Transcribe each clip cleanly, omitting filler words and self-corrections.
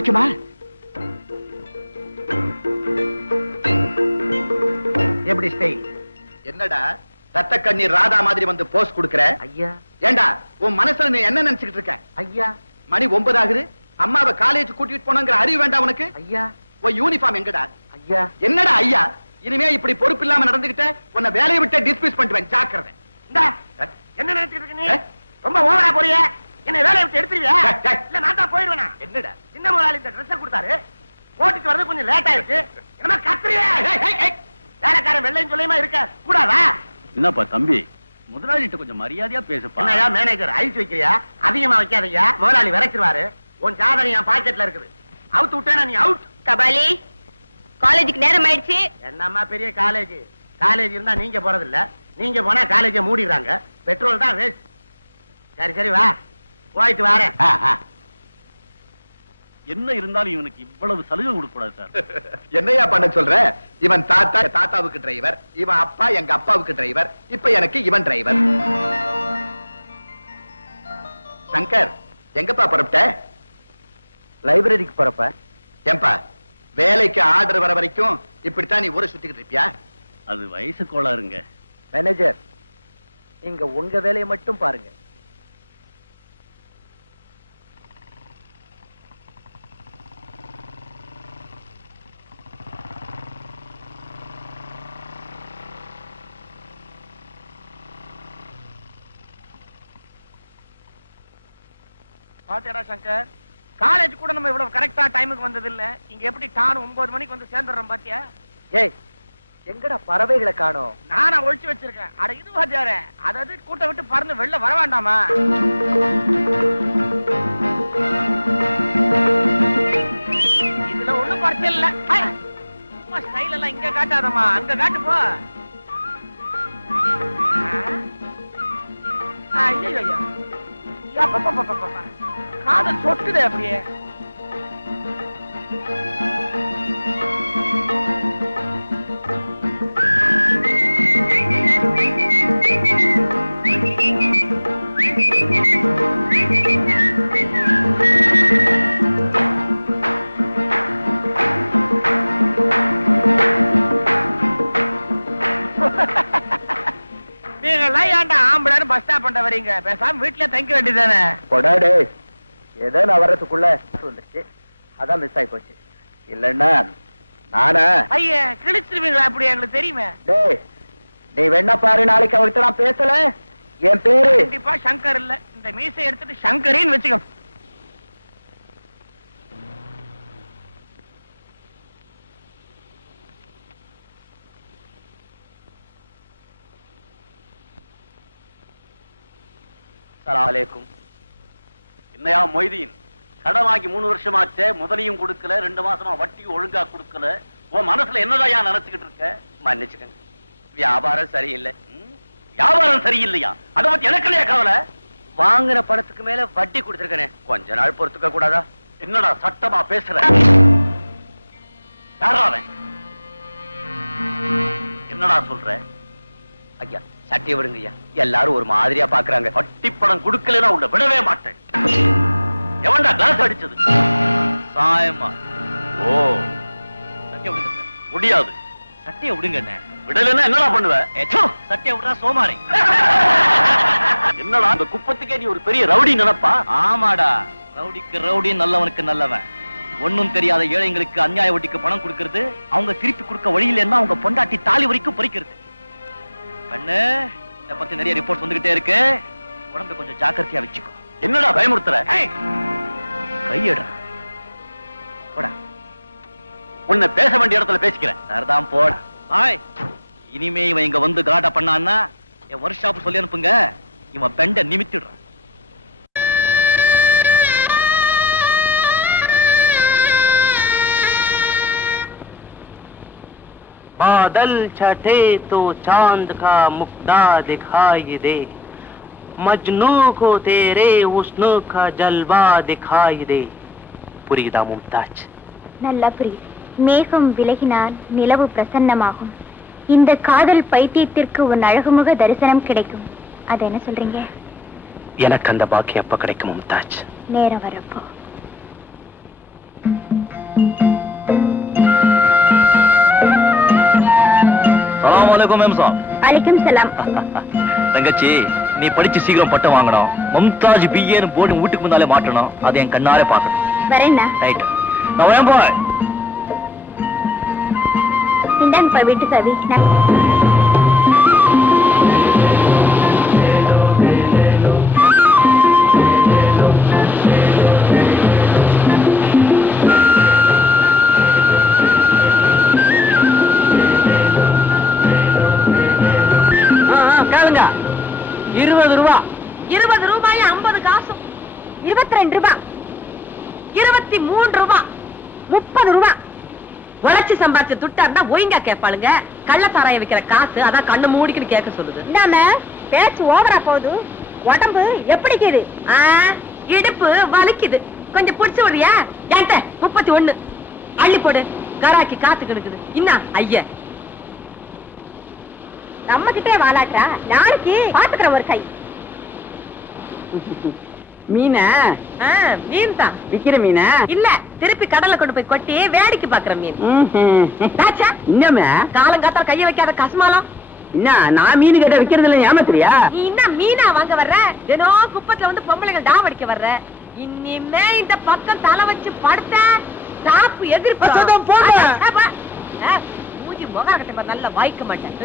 சௌக்கியமா? எப்படி ஸ்டைல்? என்னடா ரத்த கண்ணீர் ராதா மாதிரி வந்து போஸ் கொடுக்கற? ஐயா. ஏண்டா உன் மனசுல நீ என்ன நினைச்சுக்கிட்டு இருக்க? ஐயா, மணி 9 ஆகுது. அம்மாவை காலேஜ் கூட்டிட்டு போனங்கிற அறிவு வேண்டாம் உனக்கு? ஐயா. உன் யூனிஃபார்ம் எங்கடா? ஐயா. என்னடா ஐயா? இனிமே இப்படி பொறுப்பு இல்லாம நடந்துகிட்ட உன்னை வேலையை விட்டு டிஸ்மிஸ் பண்ணிடுவேன். ஜாக்கிரதை. என்ன நினைச்சிட்டு இருக்க நீ? ரொம்ப ஓவரா போறிய. என்ன வேலையை விட்டு எடுத்துருவியா? இல்ல நான் தான் போயிடுவேனா? என்னடா சின்ன முதலாளி இந்த ட்ரெஸ் கொடுத்தாரு, போட்டுட்டு வரது கொஞ்சம் லேட் ஆயிடுச்சு. என்ன கத்துறியா? வேலைக்காரன் வெள்ளையும் சொல்லியுமா இருக்க கூடாதா? என்னப்பா தம்பி, முதலாளிட்ட கொஞ்சம் மரியாதையா பேசப்பா. என்னையா மேனேஜர் ஐஸ் வைக்கிறியா? அதிகமா வைக்காதீங்க, முதலாளி விரைச்சிருவாரு. உன் ஜாதகம் என் பாக்கெட்ல இருக்குது. அவுத்து விட்டேனா நீ அவுட். கபாலி, காலேஜுக்கு நேரம் ஆயிடுச்சு. என்னம்மா பெரிய காலேஜ்? காலேஜ் இருந்தா நீங்க போறது இல்ல, நீங்க போனா காலேஜ மூடிடுறாங்க. பெட்ரோல் தான் வேஸ்ட். சரி சரி வா, போயிட்டு வரேன். என்ன இருந்தாலும் இவனுக்கு இவ்வளவு சலுகை கொடுக்க கூடாது சார். என்னையா பண்ண சொல்ற? இவன் தாத்தா தாத்தாவுக்கு டிரைவர், இவன் அப்பா எங்க அப்பாவுக்கு டிரைவர், இப்ப எனக்கு இவன் டிரைவர். சங்கர், எங்கப்பா புறப்பட்ட? லைப்ரரிக்கு போறப்ப. ஏம்பா, வேலைக்கு ஆர்டர் வர வரைக்கும் இப்படித்தான் நீ ஊரை சுத்திக்கிட்டு இருப்பியா? அது வயசு கோளாறுங்க. மேனேஜர், நீங்க உங்க வேலையை மட்டும் பாருங்க. பாத்தியாடா சங்கர், காலேஜ் கூட நம்ம இவ்வளவு கரெக்டா டைமுக்கு வந்தது இல்ல. இங்க எப்படி டான் 9 மணிக்கு வந்து சேர்ந்துடுறோம் பாத்தியா? ஏய், எங்கடா பறவைகளை காணோம்? நானா ஒழிச்சு வச்சிருக்கேன். அட இது பாத்தியாரே, அதாவது கூட்ட விட்டு பறந்து வெளில வர வேண்டாமா? இதுல ஒண்ணும் குறைச்சல் இல்ல. ஸ்டைல் எல்லாம் இங்க காட்டாதம்மா, அங்க காட்டு போ. ஐயோ காதல் சொட்டுதே அப்படியே. பஸ் ஸ்டாப் பண்ண வரீங்க, பேசாம வீட்டுல தங்க வேண்டியதானே? கொடாடே, ஏதோ நான் வர்றதுக்குள்ள வந்துருச்சு, அதான் மிஸ் ஆகி போச்சு. இல்லன்னா நானா ஐயா கிழிச்சிருவீங்களா? அப்படி எங்களுக்கு தெரியுமே. டேய், நீ வேணா பாரு, நாளைக்கு அவர்கிட்ட நான் பேசல. என் பேரு கண்டிப்பா சங்கர் இல்ல, இந்த மீசை எடுத்துட்டு சங்கரின்னு வச்சுக்கோ. என்னையா மொய்தீன், கடன் வாங்கி 3 வருஷமாச்சே, முதலையும் கொடுக்கல, 2 மாசமா வட்டியும் ஒழுங்கா கொடுக்கல. உன் மனசுல என்னதான் நினைச்சுக்கிட்டு இருக்க? மன்னிச்சுக்கங்க, வியாபாரம் சரியில்லை. வியாபாரம் சரியில்லையா? அதை பத்தி எனக்கு இல்லையா கவலை? வாங்கின பணத்துக்கு மேல வட்டி கொடுத்துருக்கனே, கொஞ்ச நாள் பொறுத்துக்க கூடாதா? என்னடா சட்டமா பேசுற? யாரா அவன்? என்னடா சொல்ற? ஐயா சட்டியை விடுங்க ஐயா, எல்லாரும் ஒரு மாதிரியா பாக்குறாங்க. வட்டி பணம் கொடுக்கலன்னா உன்னை விடவே மாட்டேன். எவன்டா கிளாஸ் அடிச்சது? சாயமா? ஓ, சட்டியை விடுங்க. முடியாது. சட்டியை விடுங்க. விடலன்னா என்னடா பண்ணுவ? சட்டியை விடுறா சோமாரி. என்னடா அந்த குப்பத்துக்கே நீ ஒரு பெரிய ரவுடி நினைப்பா? ஆமாடா, ரவுடிக்கு ரவுடி, நல்லவனுக்கு நல்லவன். ஒன்னும் தெரியாத ஏழைங்களுக்கு அநியாய வட்டிக்கு பணம் கொடுக்கிறது, அவங்க திருப்பி கொடுக்க வழியில என்ன அவங்க பொண்டாட்டி தாலி வரைக்கும் பறிக்கிறது. கண்ணு, இத பத்தி நிறைய ரிப்போர்ட் வந்துகிட்டே இருக்கு, உடம்பு கொஞ்சம் ஜாக்கிரதையா வச்சுக்கோ. என்னடா பயமுறுத்துற? கையடா போடா. உன்னை பேச வேண்டிய இடத்துல பேசிக்கிறேன். சரிதான் போட. இனிமே இவன் இங்க வந்து கலாட்டா பண்ணான்னா என் ஒர்க் ஷாப் சொல்லி அனுப்புங்க, இவன் பெண்ட நிமித்திடுறான். बादल छठे तो चांद का मुक्ता दिखाई दे, मजनू को तेरे हुस्न का जलवा दिखाई दे. புரியுதா மும்தாஜ்? நல்லா புரியுது. மேகம் விலகினால் நிலவு பிரசன்னமாகும். இந்த காதல் பைத்தியத்திற்கு உன் அழகுமுக தரிசனம் கிடைக்கும். அது என்ன சொல்றீங்க? எனக்கு அந்த பாக்கியம் எப்ப கிடைக்கும் மும்தாஜ்? நேரம் வரப்போ. சலாம் அலைக்கும் மேம் சாப். அலைக்கும் சலாம். தங்கச்சி, நீ படிச்சு சீக்கிரம் பட்டம் வாங்கணும். மும்தாஜ் பிஏன்னு போர்டு வீட்டுக்கு முன்னாலே மாட்டணும். அது என் கண்ணாலே பார்க்கணும். வரேன்னா? ரைட். நான் வரேன் பாய். இந்தாங்கப்பா வீட்டு சாவி. கேளுங்க. 20 ரூபா. 20 ரூபாய் 50 காசும். 22 ரூபாய். 23 ரூபாய். 30 ரூபாய். உழைச்சு சம்பாதிச்ச துட்டா இருந்தா ஒழுங்கா கேட்பாளுங்க. கள்ளசாராய விக்கிற காசு அதான் கண்ணு மூடிக்கின்னு கேட்க சொல்லுது. இந்தாம பேச்சு ஓவரா போகுது. உடம்பு எப்படிக்குது? இடுப்பு வலிக்குது. கொஞ்சம் புடிச்சு விடுறியா? என்கிட்ட 31 அள்ளி போடு. கராக்கி காத்து கிடக்குது. இன்னா ஐயா நம்ம கிட்டே வாலாட்டா. நாளைக்கு பாத்துக்கிற ஒரு கை. மீனா? மீன் தான். விக்கிற மீனா? இல்ல, திருப்பி கடல்ல கொண்டு போய் கொட்டி வேடிக்கை பாக்குற மீன். இன்னமே காலங்காத்தால கைய வைக்காத கஸ்மாலம். என்ன நான் மீன் கேட்ட விக்கிறது இல்ல, ஏமாத்துறியா? நீ என்ன மீனா வாங்க வர்ற? தினம் குப்பத்துல வந்து பொம்பளைகள் டாவடிக்க வர்ற. இனிமே இந்த பக்கம் தலை வச்சு படுத்த சாப்பு எதிர்ப்பு மூஞ்சி முகம் கட்ட நல்ல வாய்க்க மாட்டேன்.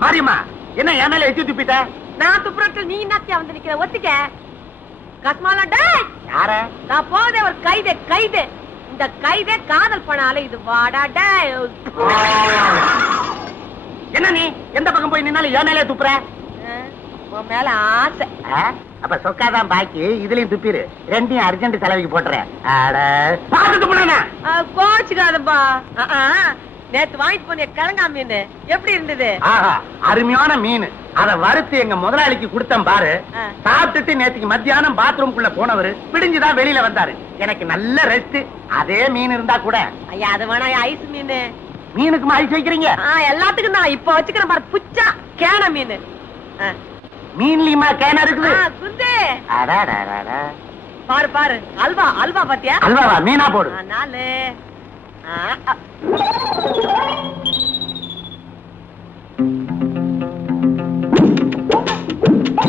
மாரியம்மா, என்ன என் மேல எச்சு துப்பிட்ட? நான் துப்புரத்தில் நீ என்னத்தியா வந்து நிக்கிற? ஒத்திக்க கஸ்மாலம். டேய், யார? நான் போதே ஒரு கைதே கைதே. இந்த கைதே காதல் பண்ணாலே இது வாடா. டேய், என்ன நீ எந்த பக்கம் போய் நின்னாலும் என் மேலே துப்புற? உன் மேல ஆசை. அப்ப சொக்காதான் பாக்கி, இதுலயும் துப்பிரு. ரெண்டையும் அர்ஜென்ட் செலவுக்கு போட்டுறேன். பாத்து துப்புனா கோச்சுக்காதப்பா. நேத்து வாங்கிட்டு போன கிழங்கா மீன் எப்படி இருந்தது? ஆஹா, அருமையான மீன். அத வறுத்து எங்க முதலாளிக்கு கொடுத்தேன் பாரு. சாப்பிட்டுட்டு நேத்துக்கு மத்தியானம் பாத்ரூம்குள்ள போனவரு பிடிஞ்சுதான் வெளியில வந்தாரு. எனக்கு நல்ல ரெஸ்ட். அதே மீன் இருந்தா கூட. ஐயா, அது வேணா ஐஸ் மீன். மீனுக்கு ஐஸ் வைக்கிறீங்க? எல்லாத்துக்கும் நான் இப்ப வச்சுக்கிறேன் பாரு. புச்சா கேன மீன். மீன்லயுமா கேன இருக்குது? குந்து பாரு பாரு. அல்வா அல்வா பாத்தியா? அல்வாவா? மீனா போடு. 4.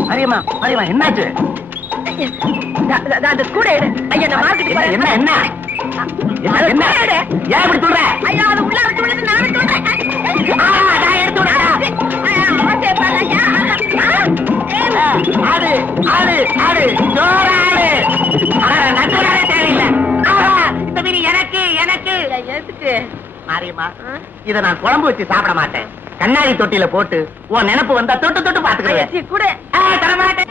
மரியம்மா, மரியம்மா, என்னாச்சு? அந்த கூட எடு. ஐயா, நான் மார்க்கெட் போறேன். என்ன என்ன என்ன ஏன் இப்படி சொல்ற? ஐயா, அது உள்ள விட்டு நானும் சொல்றேன். நான் எடுத்து விடுறேன். ஆடு ஆடு ஆடு ஜோராடு. நட்டுறாரே தேவையில்லை. இந்த மீன் எனக்கு எனக்கு எதுக்கு? மாரியம்மா, இத நான் குழம்பு வச்சு சாப்பிட மாட்டேன். கண்ணாடி தொட்டியில போட்டு உன் நினைப்பு வந்தா தொட்டு தொட்டு பாத்துக்கிறேன். கூட தரமாட்டேன்.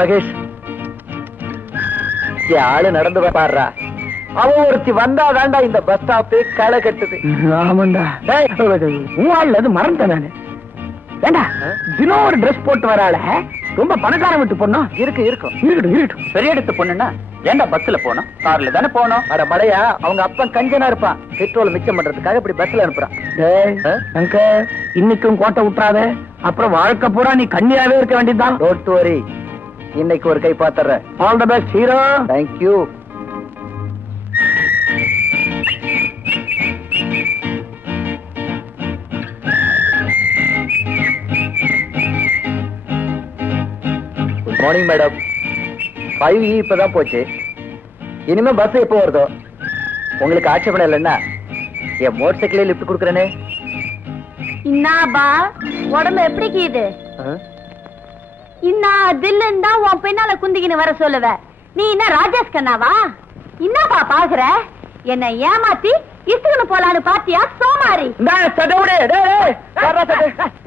மகேஷ், ஆளு நடந்து பாடுறா. அவன் ஒருத்தி வந்தா தாண்டா இந்த பஸ் ஸ்டாப்பே களை கட்டுது. ஆமாண்டா. அது மறந்துட்டேன் நானு. ஏண்டா தினம் ஒரு டிரெஸ் போட்டு வராள, ரொம்ப பணக்கார விட்டு பொண்ணா? இருக்கு இருக்கும் இருக்கட்டும் இருக்கட்டும். பெரிய எடுத்து பொண்ணுன்னா ஏன்டா பஸ்ல போனோம்? கார்ல தானே போனோம். அட மடையா, அவங்க அப்பன் கஞ்சனா இருப்பான். பெட்ரோல் மிச்சம் பண்றதுக்காக இப்படி பஸ்ல அனுப்புறான். அங்கிள், இன்னைக்கும் கோட்டை விட்டுறாத. அப்புறம் வாழ்க்கை பூரா நீ கண்ணியாவே இருக்க வேண்டியதுதான். டோன்ட் வரி, இன்னைக்கு ஒரு கை பாத்துறேன். All the best hero. Thank you. Good morning madam. 5E இப்பதான் போச்சு. இனிமே பஸ் எப்போ வருதோ? உங்களுக்கு ஆட்சேபணம் இல்லைன்னா என் மோட்டர் சைக்கிளே லிப்ட் கொடுக்குறேனே. இன்னாபா உடம்பு எப்படி கீது? இன்னா தில்லுன்னு தான் உன் பின்னால குந்திக்கின்னு வர சொல்லுவ. நீ என்ன ராஜேஷ் கண்ணாவா? என்னப்பா பாக்குற? என்ன ஏமாத்தி இசுக்குன்னு போலான்னு பாத்தியா சோமாரி?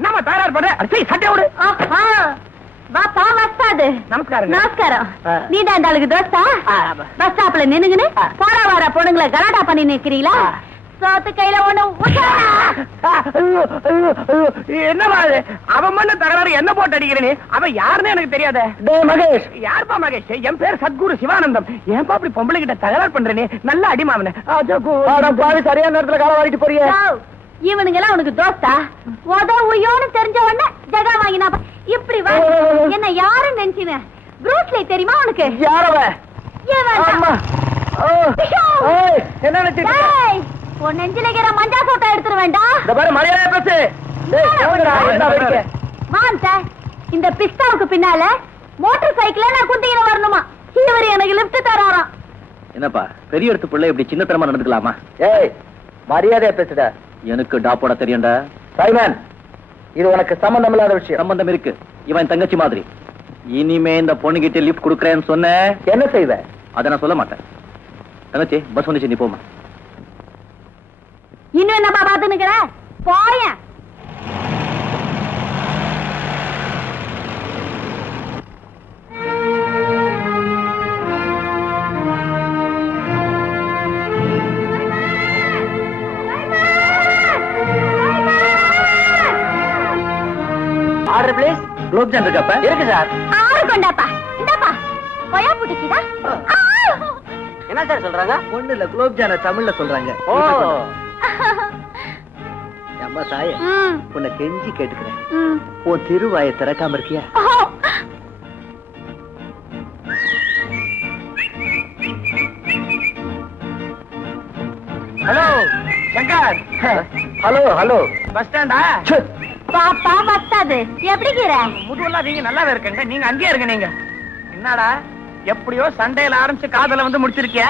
நம்ம தயார் பண்ண சட்டை விடு. வாப்பா வஸ்தாது. நமஸ்காரம். நமஸ்காரம். நீதான் இந்த ஆளுக்கு தோஸ்தா? பஸ் ஸ்டாப்ல நின்னுங்கன்னு போற வர பொண்ணுங்களை கலாட்டா பண்ணி நிக்கிறீங்களா? சோத்து கையில ஒண்ணு என்னமா அவன் பண்ண தகராறு என்ன போட்டு அடிக்கிறேன்? அவன் யாருன்னு எனக்கு தெரியாத. மகேஷ். யாருப்பா மகேஷ்? என் பேர் சத்குரு சிவானந்தம். ஏன்பா அப்படி பொம்பளை கிட்ட தகராறு பண்றேனே? நல்ல அடிமாவன. சரியான நேரத்துல கால வாடிட்டு போறீங்க. இவனுங்க எல்லாம் உனக்கு தோஸ்தா? உதவுயோன்னு தெரிஞ்ச உடனே ஜகா வாங்கினா இப்படி வா. என்ன யாருன்னு நினைச்சின? ப்ரூஸ்லி தெரியுமா உனக்கு? யாரவ? ஏன் வேண்டாம்? என்ன நினைச்சிட்டு? உன் நெஞ்சில இருக்கிற மஞ்சா சோட்டை எடுத்துட வேண்டாம். இந்த பாரு மரியாதை பேசு. சார், இந்த பிஸ்தாவுக்கு பின்னால மோட்டார் சைக்கிள நான் குந்திக்கிற வரணுமா? இவர் எனக்கு லிஃப்ட் தராராம். என்னப்பா பெரிய இடத்து பிள்ளை இப்படி சின்னத்தனமா நடந்துக்கலாமா? ஏய் மரியாதையா பேசுடா. எனக்கு டாப்போட தெரியும்டா. சைமன், இது உனக்கு சம்பந்தம் இல்லாத விஷயம். சம்பந்தம் இருக்கு. இவன் தங்கச்சி மாதிரி. இனிமே இந்த பொண்ணுகிட்ட லிஃப்ட் கொடுக்கறேன்னு சொன்ன என்ன செய்வ? அதை நான் சொல்ல மாட்டேன். தங்கச்சி பஸ் வந்துச்சு, நீ போமா. இன்னும் என்னப்பா பாத்து நிக்கிற? போயேன். Order please. குலோப் ஜாம் இருக்காப்பா? இருக்கு சார். ஆறு கொண்டாப்பா. இந்தாப்பா. கொயா புடிக்குதா? என்ன சார் சொல்றாங்க? ஒண்ணு இல்ல, குலோப் ஜான தமிழ்ல சொல்றாங்க. ஓ அம்மா தாயே, ம், உன்னை கெஞ்சி கேட்டுக்கிறேன், ம். உன் திருவாயை திறக்காம இருக்கியா? Hello Shankar. Hello hello. Bus ஸ்டாண்டா? பாப்பா பத்தாது. எப்படி கீர? முதுவெல்லாம் நீங்க நல்லாவே இருக்கங்க. நீங்க அங்கேயே இருங்க. நீங்க என்னடா எப்படியோ சண்டையில ஆரம்பிச்சு காதல வந்து முடிச்சிருக்கிய.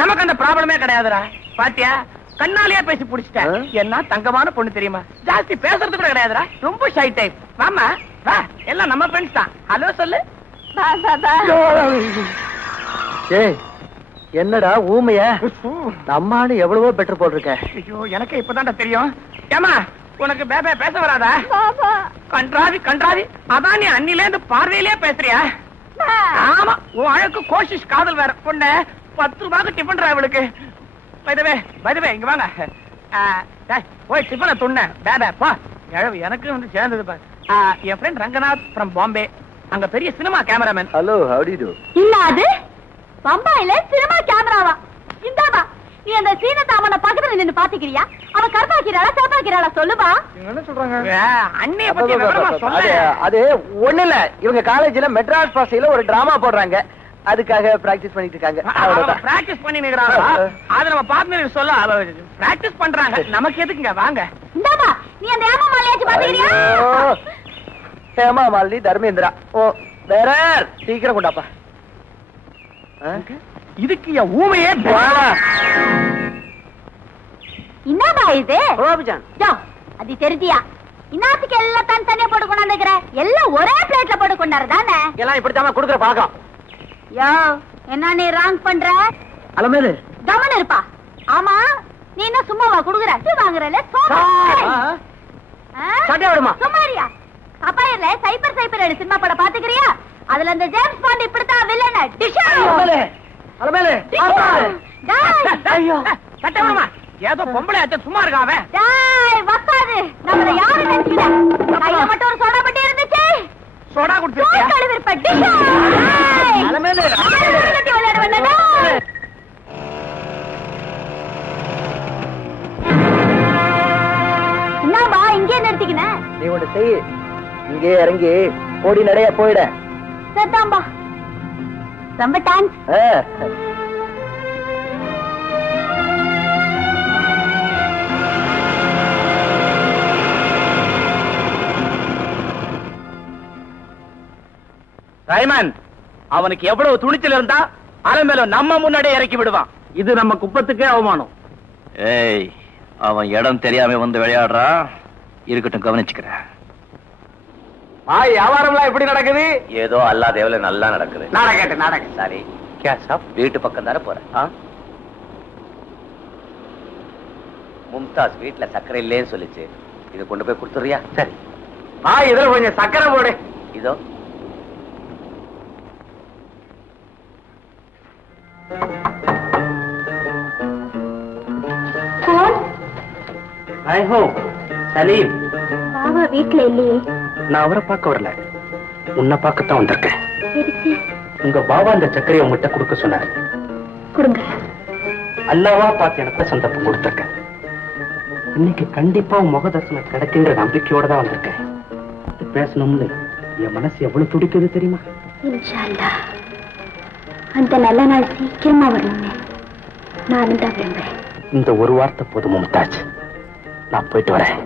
நமக்கு அந்த ப்ராப்ளமே கிடையாதுடா. பாத்தியா, கண்ணாலேயே பேசி புடிச்சிட்டேன். என்ன தங்கமான பொண்ணு தெரியுமா? ஜாஸ்தி பேசுறது கூட கிடையாதுடா. ரொம்ப ஷை டைப். வாமா வா, எல்லாம் நம்ம ஃப்ரெண்ட்ஸ் தான். ஹலோ சொல்லு. ஏய் என்னடா ஊமைய? நம்மானு எவ்வளவோ பெட்டர் போட்டிருக்க. ஐயோ எனக்கு இப்பதான்டா தெரியும். ஏமா உனக்கு பேபே பேச வராதா? கன்றாவி கன்றாவி. அதான் நீ அன்னில இருந்து பார்வையிலேயே பேசுறியா? ஆமா, உன் அழகு கோஷிஷ் காதல் வேற. பொண்ணு 10 ரூபாய்க்கு டிஃபன் டிரைவலுக்கு. பைதவே இங்க வாங்க. போய் டிஃபனை துண்ண பேபே போ. எனக்கு வந்து சேர்ந்தது பாரு. என் ஃப்ரெண்ட் ரங்கநாத் ஃப்ரம் பாம்பே. அங்க பெரிய cinema cameraman. Hello, how do you do? இல்ல அது பம்பாயில சினிமா கேமராவா? இந்தாப்பா, நீ அந்த சீனத்தாமனை பக்கத்துல நின்னு பாத்துக்கிறியா? அவ கருப்பாக்கிறாளா சேப்பாக்கிறாளா சொல்லுப்பா. என்ன சொல்றாங்க? அண்ணிய பத்தி விவரமா சொல்ல. அது ஒண்ணு இல்ல, இவங்க காலேஜ்ல மெட்ராஸ் பாஷையில ஒரு டிராமா போடுறாங்க. அதுக்காக பிராக்டிஸ் பண்ணிட்டு இருக்காங்க. அவ்வளவுதான். பிராக்டிஸ் பண்ணி நிக்கறாங்க. அது நம்ம பார்ட்னர் சொல்ல பிராக்டிஸ் பண்றாங்க. நமக்கு எதுக்குங்க? வாங்க. இந்தாப்பா, நீ அந்த ஏமா மாலையாச்சு பாத்துக்கிறியா? ஹேமா மாலினி தர்மேந்திரா. ஓ வேற சீக்கிரம் கொண்டாப்பா. இதுக்கு என் ஊமையே என்னப்பா இது? ரோபிஜான். யோ, அது தெரிதியா? இன்னாத்துக்கு எல்லாம் தனியா போட்டு கொண்டாந்துக்கிற? எல்லாம் ஒரே பிளேட்ல போட்டு கொண்டாடுறதானே? எல்லாம் இப்படித்தான் கொடுக்குற பழக்கம். யோ, என்ன நீ ராங் பண்ற? அலமேலு கவனம் இருப்பா. ஆமா, நீ என்ன சும்மாவா குடுக்குற? வாங்குறல சட்டை விடுமா? சும்மாரியா? அப்பாயில சைபர் சைபர் சினிமா படம் பாத்துக்கிறியா? அதுல அந்த ஜேம்ஸ் பாண்ட் இப்படித்தான் வில்லன டிஷ். அலமேலு ஐயோ சட்டை விடுமா? ஏதோ பொம்பளை ஆச்ச சும்மா இருக்காவே. டேய் வக்காது, நம்மள யாரு நினைச்சீங்க? கையில மட்டும் ஒரு சோடா பட்டி இருந்துச்சு. சோடா குடிச்சிருக்கியா? கழுவிருப்ப டிஷ். அலமேலு கட்டி விளையாட வந்தடா. என்னப்பா இங்கே நிறுத்திக்கின? நீ ஒண்ணு செய், இங்கே இறங்கி ஓடி நடைய போயிட. சத்தாம்பா, ரொம்ப தேங்க்ஸ். ரைமன், அவனுக்கு எவ்வளவு துணிச்சல் இருந்தா அலமேல நம்ம முன்னாடியே இறக்கி விடுவான். இது நம்ம குப்பத்துக்கே அவமானம். ஏய், அவன் இடம் தெரியாம வந்து விளையாடுறான். இருக்கட்டும், கவனிச்சுக்கிறேன். வியாபாரம்லாம் எப்படி நடக்குது? ஏதோ அல்லா தேவல நல்லா நடக்குது. நாடகம் சரி, வீட்டு பக்கம் தானே போறேன். மும்தாஸ் வீட்டுல சர்க்கரை இல்லேன்னு சொல்லிச்சு. இதை கொண்டு போய் கொடுத்துறியா? சரி. இதுல கொஞ்சம் சக்கரை போடு. இதோ. சலீம், பாவா வீட்டுல இல்லையே. நான் அவரை பார்க்க வரல, உன்னை பார்க்கத்தான் வந்திருக்கேன். எதுக்கு? உங்க பாபா அந்த சக்கரையை உங்ககிட்ட கொடுக்க சொன்னார். கொடுங்க. அல்லாவா பார்த்து எனக்கு சந்தர்ப்பம் கொடுத்திருக்கேன். இன்னைக்கு கண்டிப்பா உன் முக தரிசனம் கிடைக்குங்கிற நம்பிக்கையோட தான் வந்திருக்கேன். பேசணும்னு என் மனசு எவ்வளவு துடிக்குது தெரியுமா? இன்ஷா அல்லாஹ் அந்த நல்ல நாள் சீக்கிரமா வரணும்னு நானும் தான் விரும்புறேன். இந்த ஒரு வார்த்தை போதும் மும்தாஜ். நான் போயிட்டு வரேன்.